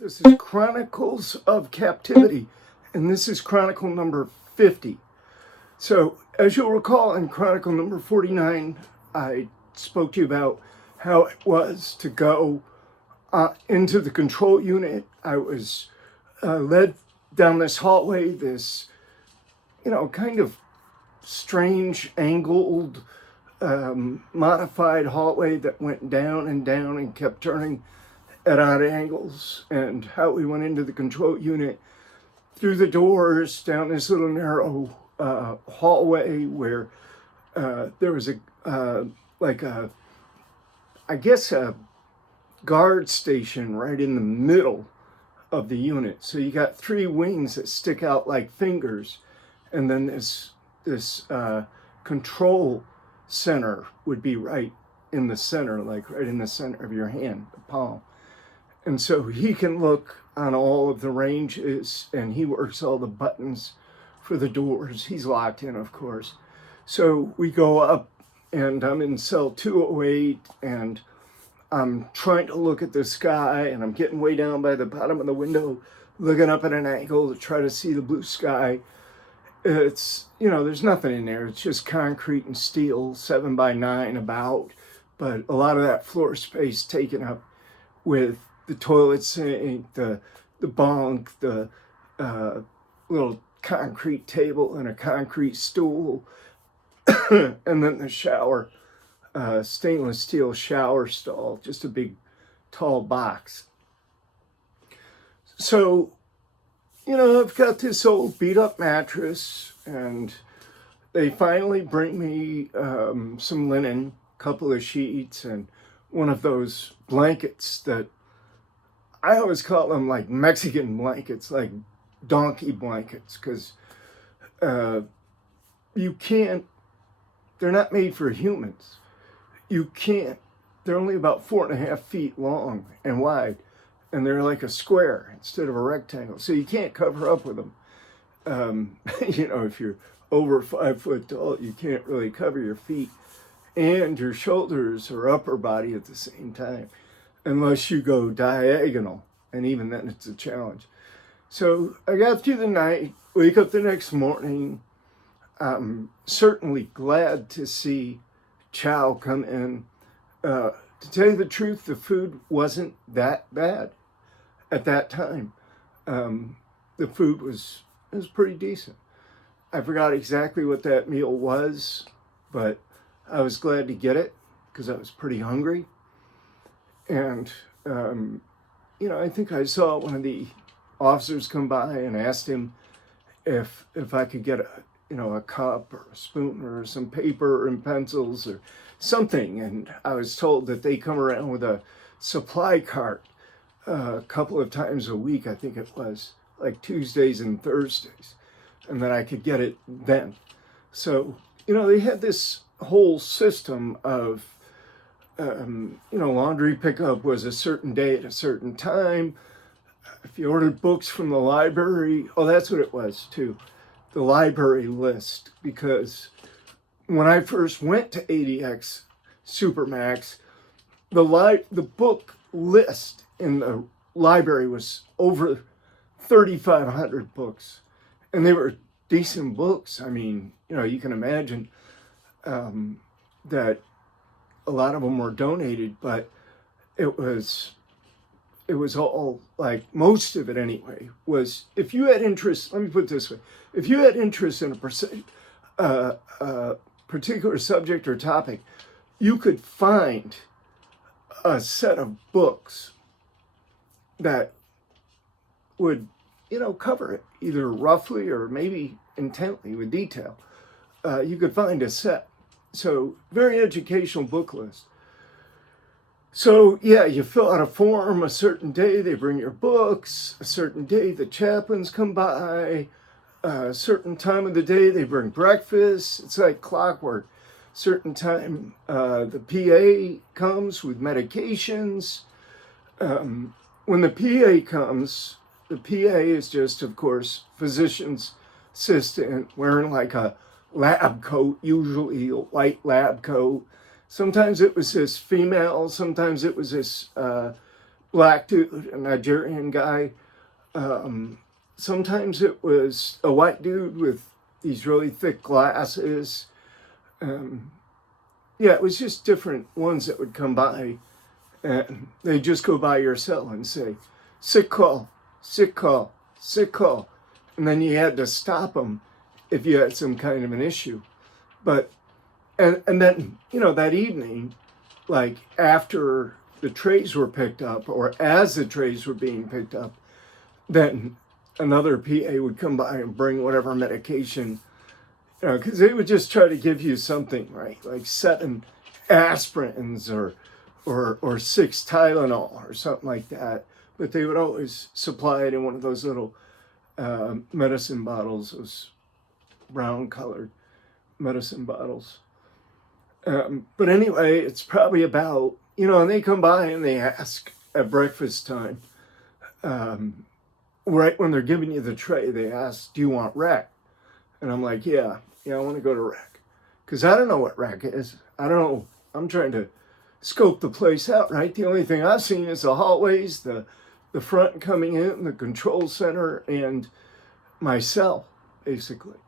This is Chronicles of Captivity, and this is Chronicle number 50. So, as you'll recall, in Chronicle number 49, I spoke to you about how it was to go into the control unit. I was led down this hallway, this, kind of strange, angled, modified hallway that went down and kept turning at odd angles, and how we went into the control unit through the doors down this little narrow hallway where there was a guard station right in the middle of the unit. So you got three wings that stick out like fingers, and then this control center would be right in the center, like right in the center of your hand, the palm. And so he can look on all of the ranges, and he works all the buttons for the doors. He's locked in, of course. So we go up, and I'm in cell 208, and I'm trying to look at the sky, and I'm getting way down by the bottom of the window, looking up at an angle to try to see the blue sky. It's, there's nothing in there. It's just concrete and steel, 7x9 about, but a lot of that floor space taken up with the toilet sink, the bunk, the little concrete table and a concrete stool, and then the shower, stainless steel shower stall, just a big tall box. So, I've got this old beat up mattress, and they finally bring me some linen, a couple of sheets, and one of those blankets that I always call them like Mexican blankets, like donkey blankets, because they're not made for humans. They're only about 4.5 feet long and wide, and they're like a square instead of a rectangle. So you can't cover up with them. If you're over 5 foot tall, you can't really cover your feet and your shoulders or upper body at the same time, unless you go diagonal, and even then it's a challenge. So I got through the night, wake up the next morning. I'm certainly glad to see Chow come in. To tell you the truth, the food wasn't that bad at that time. The food was pretty decent. I forgot exactly what that meal was, but I was glad to get it because I was pretty hungry. And, I think I saw one of the officers come by and asked him if I could get a cup or a spoon or some paper and pencils or something. And I was told that they come around with a supply cart a couple of times a week. I think it was like Tuesdays and Thursdays, and that I could get it then. So, they had this whole system of laundry pickup was a certain day at a certain time. If you ordered books from the library, that's what it was too, the library list. Because when I first went to ADX Supermax, the book list in the library was over 3,500 books, and they were decent books. I mean, you can imagine that a lot of them were donated, but it was all, like, most of it anyway, was, if you had interest, let me put it this way, if you had interest in a particular subject or topic, you could find a set of books that would, cover it, either roughly or maybe intently with detail. You could find a set. So, very educational book list. So, yeah, you fill out a form, a certain day they bring your books, a certain day the chaplains come by, a certain time of the day they bring breakfast. It's like clockwork. Certain time the PA comes with medications. When the PA comes, the PA is just, of course, physician's assistant wearing like a lab coat, usually a white lab coat. Sometimes it was this female, sometimes it was this black dude, a Nigerian guy. Sometimes it was a white dude with these really thick glasses. Um, yeah, it was just different ones that would come by, and they just go by your cell and say, sick call, sick call, sick call. And then you had to stop them if you had some kind of an issue. But, and then, that evening, like after the trays were picked up or as the trays were being picked up, then another PA would come by and bring whatever medication, because they would just try to give you something, right? Like 7 aspirins or 6 Tylenol or something like that. But they would always supply it in one of those little medicine bottles, those brown colored medicine bottles. But anyway, it's probably about, and they come by and they ask at breakfast time, right when they're giving you the tray, they ask, do you want rec? And I'm like, yeah, I want to go to rec. Because I don't know what rec is. I don't know. I'm trying to scope the place out, right? The only thing I've seen is the hallways, the front coming in, the control center, and my cell, basically.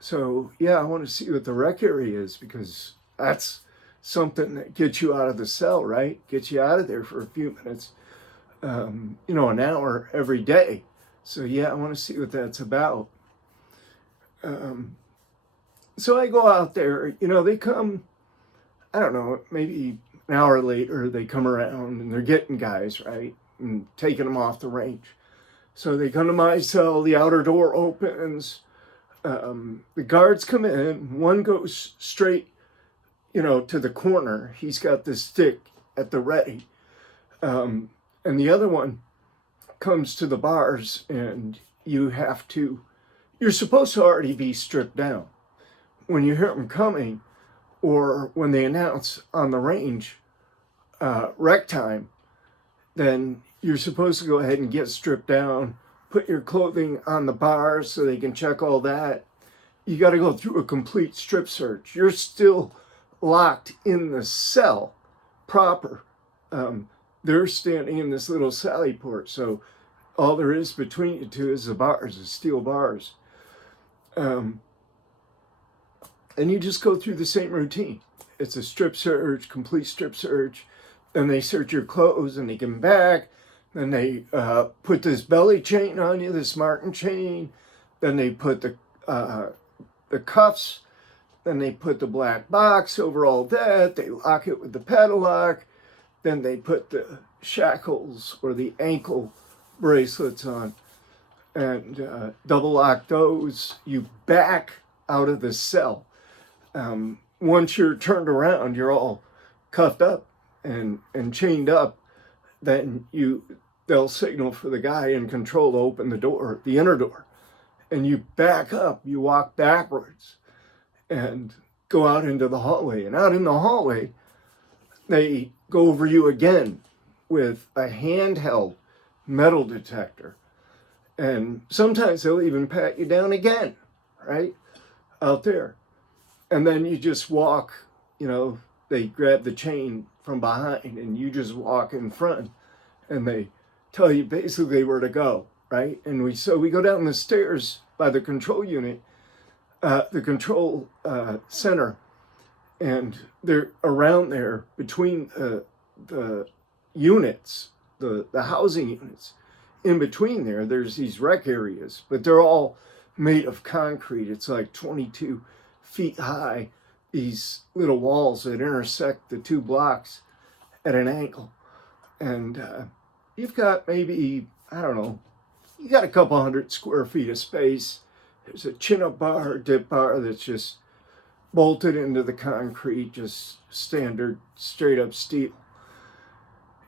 So, yeah, I want to see what the rec area is, because that's something that gets you out of the cell, right? Gets you out of there for a few minutes, an hour every day. So, yeah, I want to see what that's about. So I go out there, they come, I don't know, maybe an hour later, they come around and they're getting guys, right? And taking them off the range. So they come to my cell, the outer door opens, the guards come in, one goes straight, to the corner. He's got the stick at the ready. And the other one comes to the bars, and you're supposed to already be stripped down. When you hear them coming, or when they announce on the range rec time, then you're supposed to go ahead and get stripped down, put your clothing on the bars so they can check all that. You got to go through a complete strip search. You're still locked in the cell proper. They're standing in this little sally port, so all there is between you two is the bars, the steel bars. And you just go through the same routine. It's a strip search, complete strip search. Then they search your clothes and they come back. Then they put this belly chain on you, this Martin chain. Then they put the cuffs. Then they put the black box over all that. They lock it with the padlock. Then they put the shackles or the ankle bracelets on and double lock those. You back out of the cell. Once you're turned around, you're all cuffed up and chained up. Then they'll signal for the guy in control to open the door, the inner door, and you back up. You walk backwards and go out into the hallway. And out in the hallway, they go over you again with a handheld metal detector. And sometimes they'll even pat you down again, right? Out there. And then you just walk, they grab the chain from behind and you just walk in front and they tell you basically where to go, right? And we go down the stairs by the control unit, the control center, and they're around there between the units, the housing units. In between there's these rec areas, but they're all made of concrete. It's like 22 feet high, these little walls that intersect the 2 blocks at an angle. And you've got maybe, I don't know, you got a couple 100 square feet of space. There's a chin-up bar, dip bar that's just bolted into the concrete, just standard straight up steel.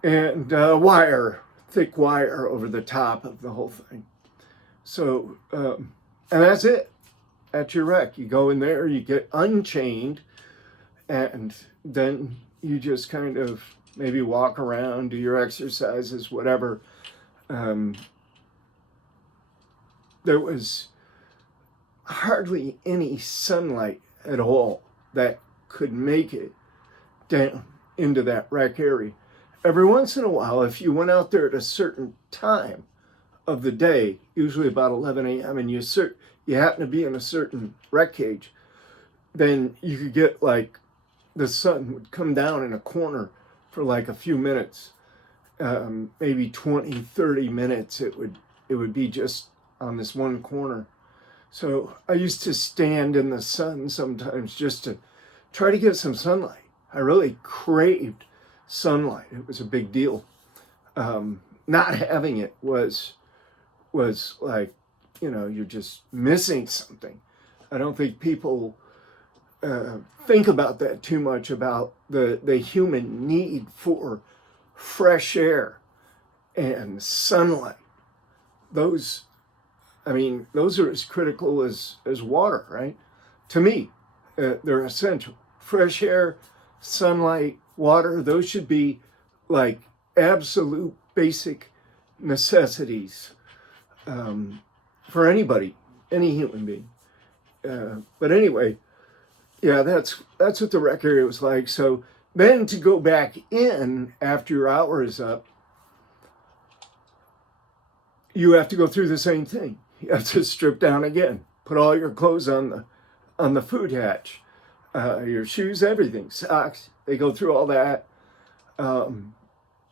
And wire, thick wire over the top of the whole thing. So, and that's it. At your rec, you go in there, you get unchained, and then you just kind of maybe walk around, do your exercises, whatever. There was hardly any sunlight at all that could make it down into that rec area. Every once in a while, if you went out there at a certain time of the day, usually about 11 a.m., and you happen to be in a certain rec cage, then you could get like the sun would come down in a corner for like a few minutes, maybe 20, 30 minutes. It would be just on this one corner. So I used to stand in the sun sometimes just to try to get some sunlight. I really craved sunlight. It was a big deal. Not having it was like, you're just missing something. I don't think people think about that too much, about the human need for fresh air and sunlight. Those are as critical as water, right? To me, they're essential. Fresh air, sunlight, water, those should be like absolute basic necessities for anybody, any human being. But anyway, yeah, that's what the rec area was like. So then to go back in after your hour is up, you have to go through the same thing. You have to strip down again, put all your clothes on the food hatch, your shoes, everything, socks. They go through all that.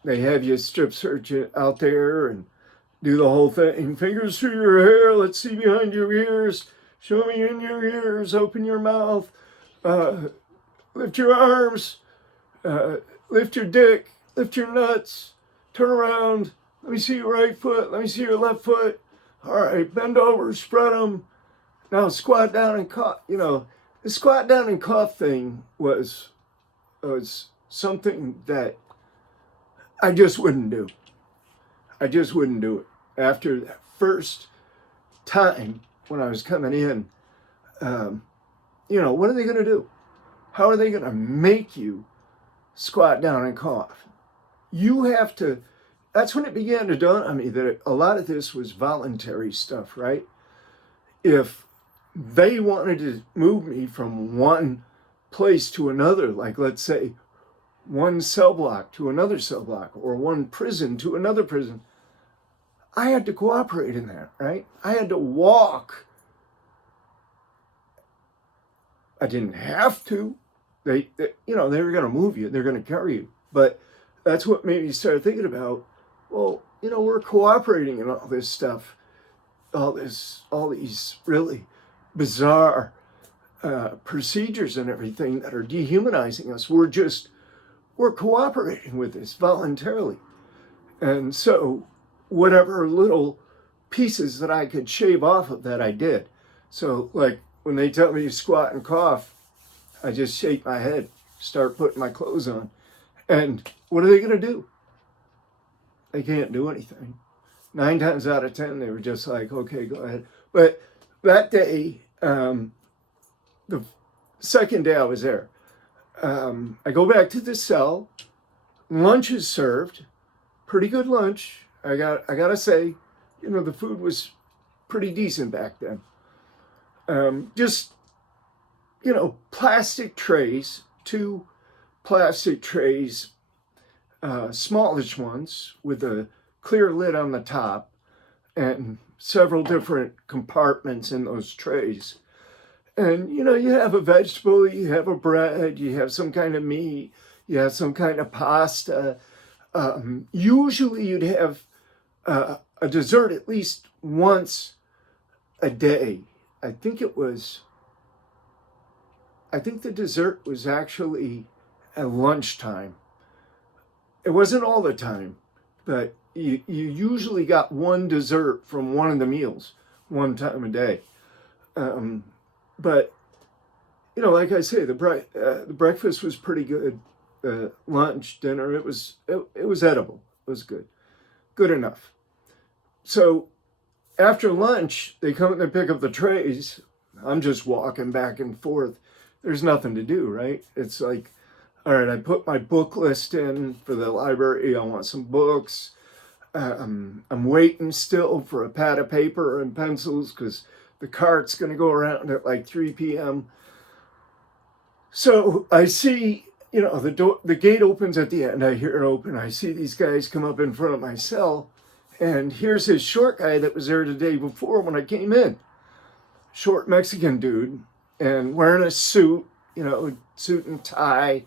They have you strip search out there and do the whole thing. Fingers through your hair. Let's see behind your ears. Show me in your ears. Open your mouth. Lift your arms. Lift your dick. Lift your nuts. Turn around. Let me see your right foot. Let me see your left foot. All right, bend over, spread them. Now squat down and cough. The squat down and cough thing was something that I just wouldn't do. I just wouldn't do it. After that first time when I was coming in, what are they going to do? How are they going to make you squat down and cough? You have to. That's when it began to dawn on me that a lot of this was voluntary stuff, right? If they wanted to move me from one place to another, like let's say one cell block to another cell block, or one prison to another prison, I had to cooperate in that, right? I had to walk. I didn't have to. They were going to move you. They're going to carry you. But that's what made me start thinking about, well, we're cooperating in all this stuff, all these really bizarre procedures and everything that are dehumanizing us. We're cooperating with this voluntarily. And so whatever little pieces that I could shave off of that, I did. So like when they tell me to squat and cough, I just shake my head, start putting my clothes on. And what are they going to do? They can't do anything. 9 times out of 10, they were just like, okay, go ahead. But that day, the second day I was there, I go back to the cell. Lunch is served. Pretty good lunch. I gotta say, the food was pretty decent back then. Just, plastic trays, 2 plastic trays, smallish ones with a clear lid on the top, and several different compartments in those trays. And, you have a vegetable, you have a bread, you have some kind of meat, you have some kind of pasta. Usually you'd have a dessert at least once a day. I think the dessert was actually at lunchtime. It wasn't all the time, but you usually got one dessert from one of the meals, one time a day. But, like I say, the breakfast was pretty good. Lunch, dinner, it was edible. It was good enough. So after lunch, they come and they pick up the trays. I'm just walking back and forth. There's nothing to do, right? It's like, all right, I put my book list in for the library. I want some books. I'm waiting still for a pad of paper and pencils because the cart's going to go around at like 3 p.m. So I see, you know, the gate opens at the end. I hear it open. I see these guys come up in front of my cell. And here's this short guy that was there the day before when I came in. Short Mexican dude, and wearing a suit, you know, suit and tie,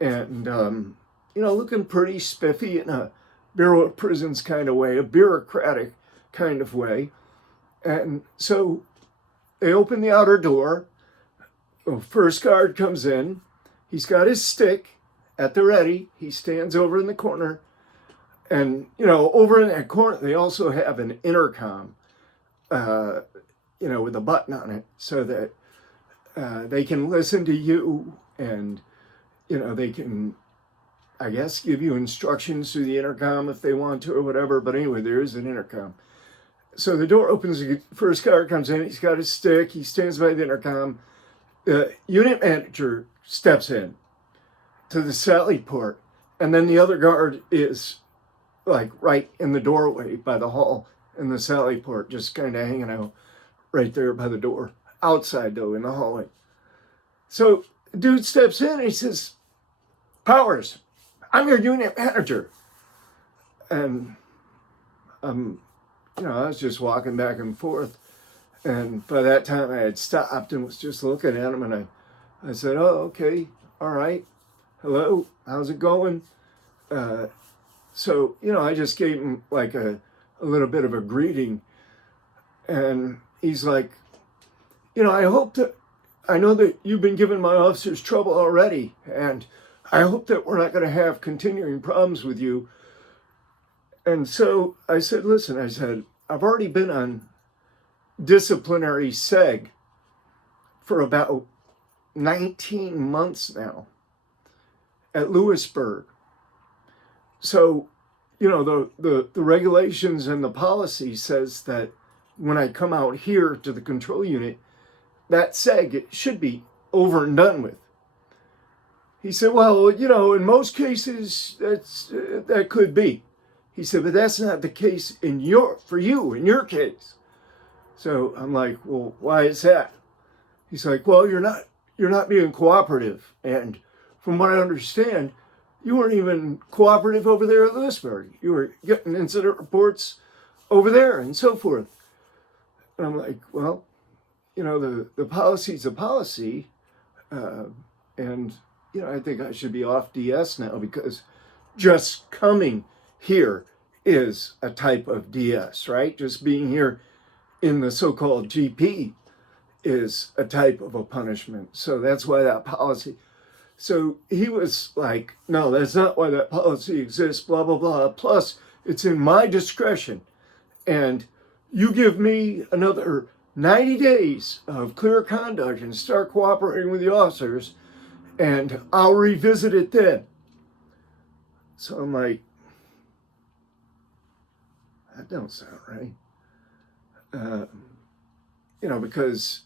and, you know, looking pretty spiffy in a Bureau of Prisons kind of way, a bureaucratic kind of way. And so they open the outer door. The first guard comes in. He's got his stick at the ready. He stands over in the corner. And, you know, over in that corner, they also have an intercom, you know, with a button on it so that they can listen to you and, you know, they can, I guess, give you instructions through the intercom if they want to or whatever. But anyway, there is an intercom. So the door opens, the first guard comes in, he's got his stick, he stands by the intercom. The unit manager steps in to the sally port, and then the other guard is like right in the doorway by the hall in the sally port, just kind of hanging out right there by the door. Outside, though, in the hallway. So the dude steps in and he says, "Powers, I'm your unit manager." And you know, I was just walking back and forth. And by that time I had stopped and was just looking at him, and I said, "Oh, okay, all right. Hello, how's it going?" So, you know, I just gave him like a little bit of a greeting. And he's like, "You know, I know that you've been giving my officers trouble already, and I hope that we're not going to have continuing problems with you." And so I said, "Listen," I said, "I've already been on disciplinary seg for about 19 months now at Lewisburg. So, you know, the regulations and the policy says that when I come out here to the control unit, that seg, it should be over and done with." He said, "Well, you know, in most cases, that could be." He said, "But that's not the case for you, in your case." So I'm like, "Well, why is that?" He's like, "Well, you're not being cooperative. And from what I understand, you weren't even cooperative over there at Lewisburg. You were getting incident reports over there and so forth." And I'm like, "Well, you know, the policy's a policy. And, you know, I think I should be off DS now because just coming here is a type of DS, right? Just being here in the so-called GP is a type of a punishment. So that's why that policy." So he was like, "No, that's not why that policy exists, blah, blah, blah. Plus, it's in my discretion. And you give me another 90 days of clear conduct and start cooperating with the officers, and I'll revisit it then." So I'm like, that don't sound right. You know, because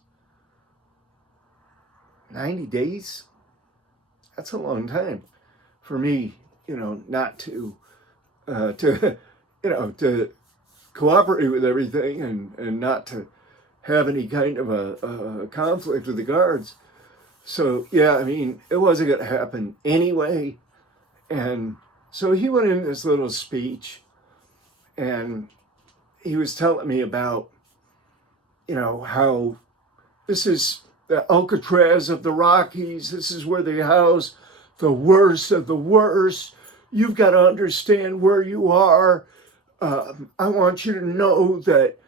90 days, that's a long time for me, you know, not to you know, to cooperate with everything and not to have any kind of a conflict with the guards. So, yeah, I mean, it wasn't going to happen anyway. And so he went in this little speech, and he was telling me about, you know, how this is the Alcatraz of the Rockies. This is where they house the worst of the worst. You've got to understand where you are. I want you to know that,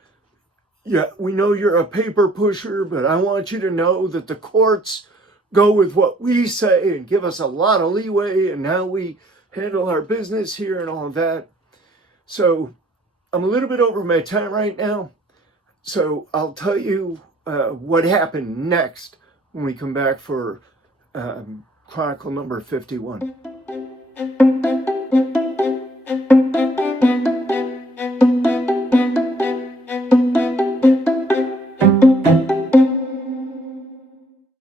yeah, we know you're a paper pusher, but I want you to know that the courts go with what we say and give us a lot of leeway in how we handle our business here and all of that. So I'm a little bit over my time right now. So I'll tell you what happened next when we come back for Chronicle number 51.